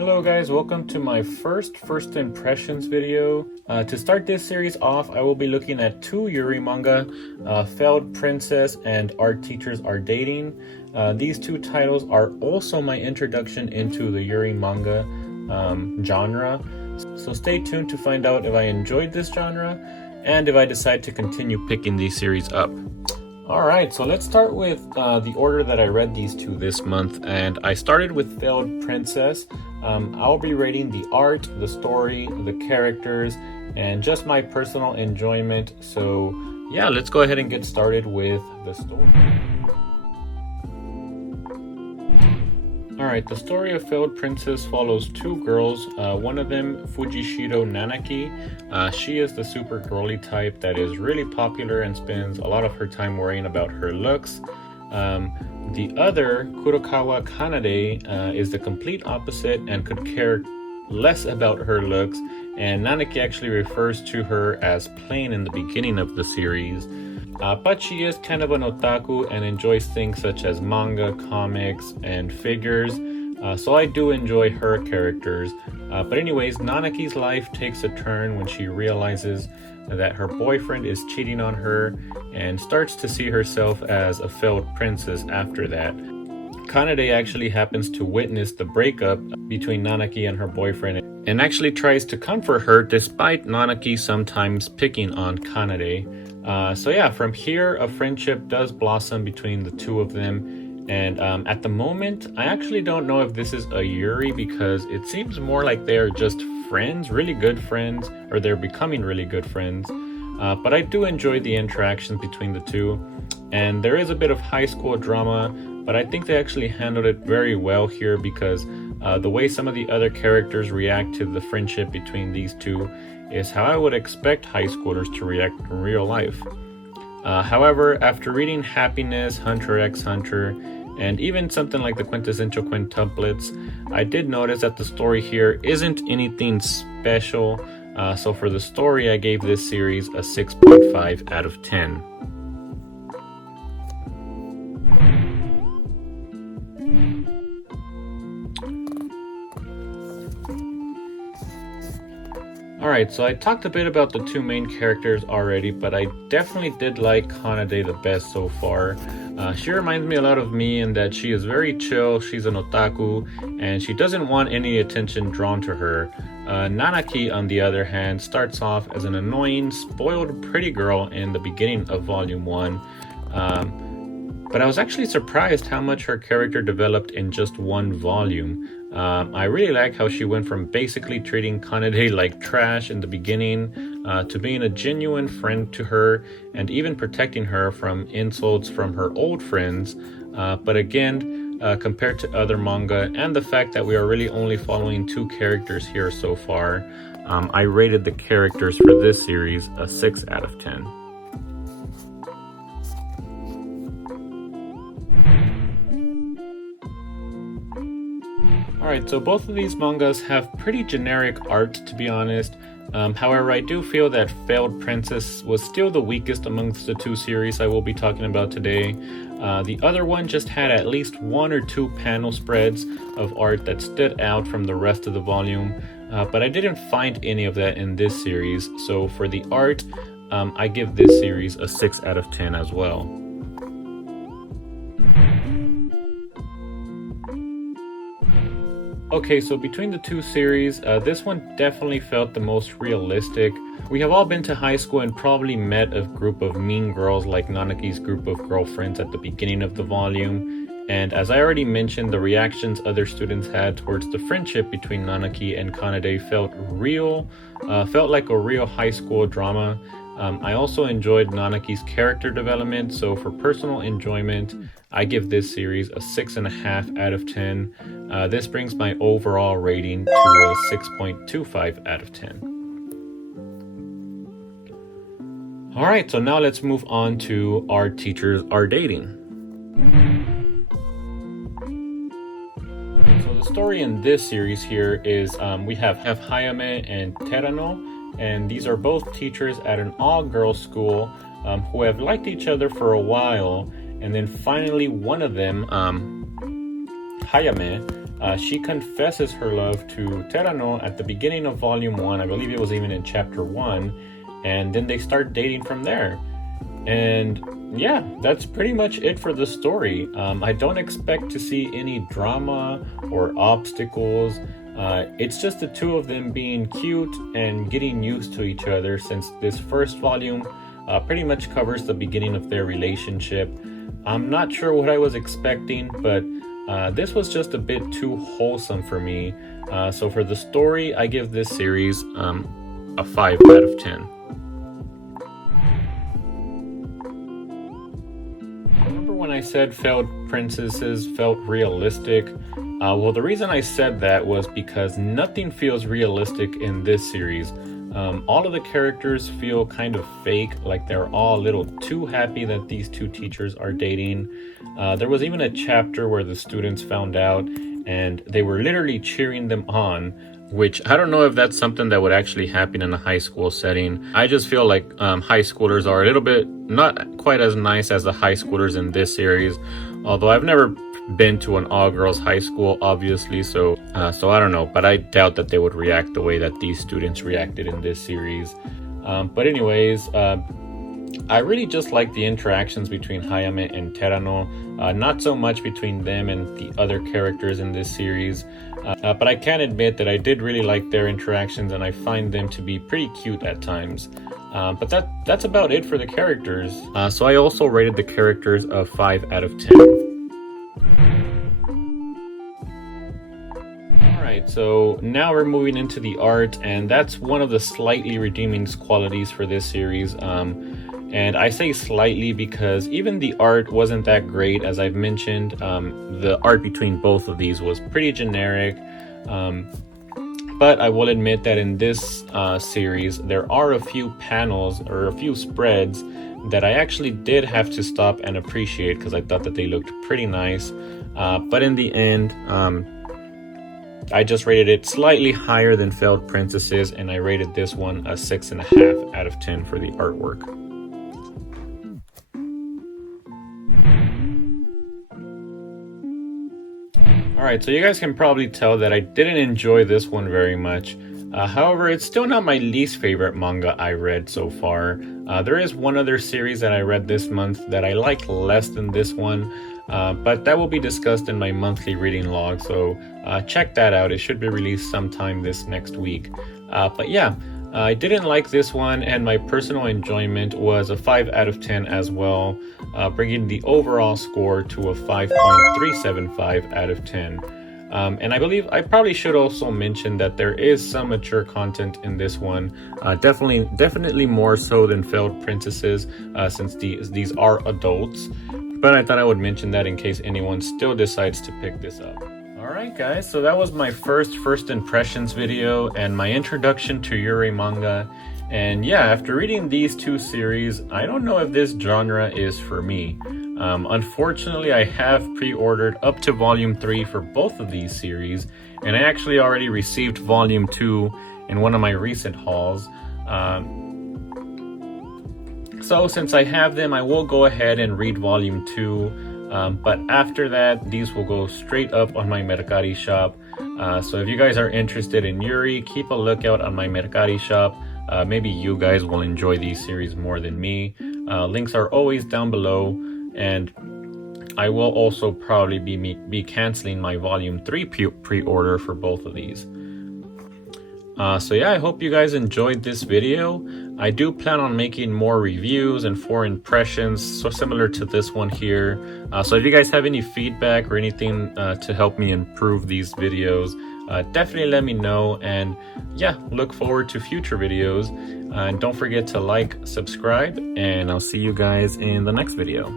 Hello guys, welcome to my first impressions video. To start this series off, I will be looking at two Yuri manga, Failed Princess and Art Teachers Are Dating. These two titles are also my introduction into the Yuri manga genre. So stay tuned to find out if I enjoyed this genre and if I decide to continue picking these series up. Alright, so let's start with the order that I read these two this month, and I started with Failed Princess. I'll be rating the art, the story, the characters, and just my personal enjoyment. So yeah, let's go ahead and get started with the story. Alright, the story of Failed Princess follows two girls, one of them Fujishiro Nanaki. She is the super girly type that is really popular and spends a lot of her time worrying about her looks. The other, Kurokawa Kanade, is the complete opposite and could care less about her looks, and Nanaki actually refers to her as plain in the beginning of the series. But she is kind of an otaku and enjoys things such as manga, comics, and figures. So I do enjoy her characters. But anyways, Nanaki's life takes a turn when she realizes that her boyfriend is cheating on her and starts to see herself as a failed princess after that. Kanade actually happens to witness the breakup between Nanaki and her boyfriend and actually tries to comfort her despite Nanaki sometimes picking on Kanade. So yeah, from here a friendship does blossom between the two of them, and at the moment I actually don't know if this is a Yuri because it seems more like they are just friends, really good friends, or they're becoming really good friends. But I do enjoy the interactions between the two, and there is a bit of high school drama, but I think they actually handled it very well here because the way some of the other characters react to the friendship between these two is how I would expect high schoolers to react in real life. However, after reading Happiness, Hunter x Hunter, and even something like the Quintessential Quintuplets, I did notice that the story here isn't anything special. So for the story, I gave this series a 6.5 out of 10. Alright, so I talked a bit about the two main characters already, but I definitely did like Kanade the best so far. She reminds me a lot of me in that she is very chill, she's an otaku, and she doesn't want any attention drawn to her. Nanaki, on the other hand, starts off as an annoying, spoiled pretty girl in the beginning of Volume 1. But I was actually surprised how much her character developed in just one volume. I really like how she went from basically treating Kanade like trash in the beginning to being a genuine friend to her and even protecting her from insults from her old friends. But again, compared to other manga and the fact that we are really only following two characters here so far, I rated the characters for this series a 6 out of 10. Alright, so both of these mangas have pretty generic art, to be honest. However, I do feel that Failed Princess was still the weakest amongst the two series I will be talking about today. The other one just had at least one or two panel spreads of art that stood out from the rest of the volume, but I didn't find any of that in this series. So for the art, I give this series a 6 out of 10 as well. Okay, so between the two series, this one definitely felt the most realistic. We have all been to high school and probably met a group of mean girls like Nanaki's group of girlfriends at the beginning of the volume. And as I already mentioned, the reactions other students had towards the friendship between Nanaki and Kanade felt real, felt like a real high school drama. I also enjoyed Nanaki's character development, so for personal enjoyment, I give this series a 6.5 out of 10. This brings my overall rating to a 6.25 out of 10. Alright, so now let's move on to Art Teachers Are Dating. So the story in this series here is we have Hayame and Terano, and these are both teachers at an all-girls school who have liked each other for a while, and then finally one of them, Hayame, she confesses her love to Terano at the beginning of volume 1. I believe it was even in chapter 1, and then they start dating from there. And yeah, that's pretty much it for the story. I don't expect to see any drama or obstacles. It's just the two of them being cute and getting used to each other, since this first volume pretty much covers the beginning of their relationship. I'm not sure what I was expecting, but this was just a bit too wholesome for me. So for the story, I give this series a 5 out of 10. Remember when I said failed princesses felt realistic? Well, the reason I said that was because nothing feels realistic in this series. All of the characters feel kind of fake, like they're all a little too happy that these two teachers are dating. There was even a chapter where the students found out and they were literally cheering them on, which I don't know if that's something that would actually happen in a high school setting. I just feel like high schoolers are a little bit not quite as nice as the high schoolers in this series, although I've never been to an all-girls high school, obviously, so I don't know, but I doubt that they would react the way that these students reacted in this series. But anyways, I really just like the interactions between Hayame and Terano, not so much between them and the other characters in this series, but I can admit that I did really like their interactions, and I find them to be pretty cute at times. But that's about it for the characters. So I also rated the characters a 5 out of 10. Alright, so now we're moving into the art, and that's one of the slightly redeeming qualities for this series. And I say slightly because even the art wasn't that great, as I've mentioned. The art between both of these was pretty generic. But I will admit that in this series, there are a few panels or a few spreads that I actually did have to stop and appreciate because I thought that they looked pretty nice. But in the end, I just rated it slightly higher than Failed Princesses, and I rated this one a 6.5 out of 10 for the artwork. Alright, so you guys can probably tell that I didn't enjoy this one very much. However, it's still not my least favorite manga I read so far. There is one other series that I read this month that I like less than this one, but that will be discussed in my monthly reading log, so check that out. It should be released sometime this next week. But yeah, I didn't like this one, and my personal enjoyment was a 5 out of 10 as well, bringing the overall score to a 5.375 out of 10. And I believe I probably should also mention that there is some mature content in this one, definitely more so than Failed Princesses, since these are adults. But I thought I would mention that in case anyone still decides to pick this up. Alright guys, so that was my first impressions video and my introduction to Yuri manga. And yeah, after reading these two series, I don't know if this genre is for me. Unfortunately, I have pre-ordered up to volume 3 for both of these series, and I actually already received volume 2 in one of my recent hauls. So since I have them, I will go ahead and read volume 2, but after that, these will go straight up on my Mercari shop. So if you guys are interested in Yuri, keep a lookout on my Mercari shop. Maybe you guys will enjoy these series more than me. Links are always down below, and I will also probably be canceling my volume 3 pre-order for both of these. So yeah, I hope you guys enjoyed this video. I do plan on making more reviews and 4 impressions, so similar to this one here. So if you guys have any feedback or anything to help me improve these videos, definitely let me know. And yeah, look forward to future videos. And don't forget to like, subscribe, and I'll see you guys in the next video.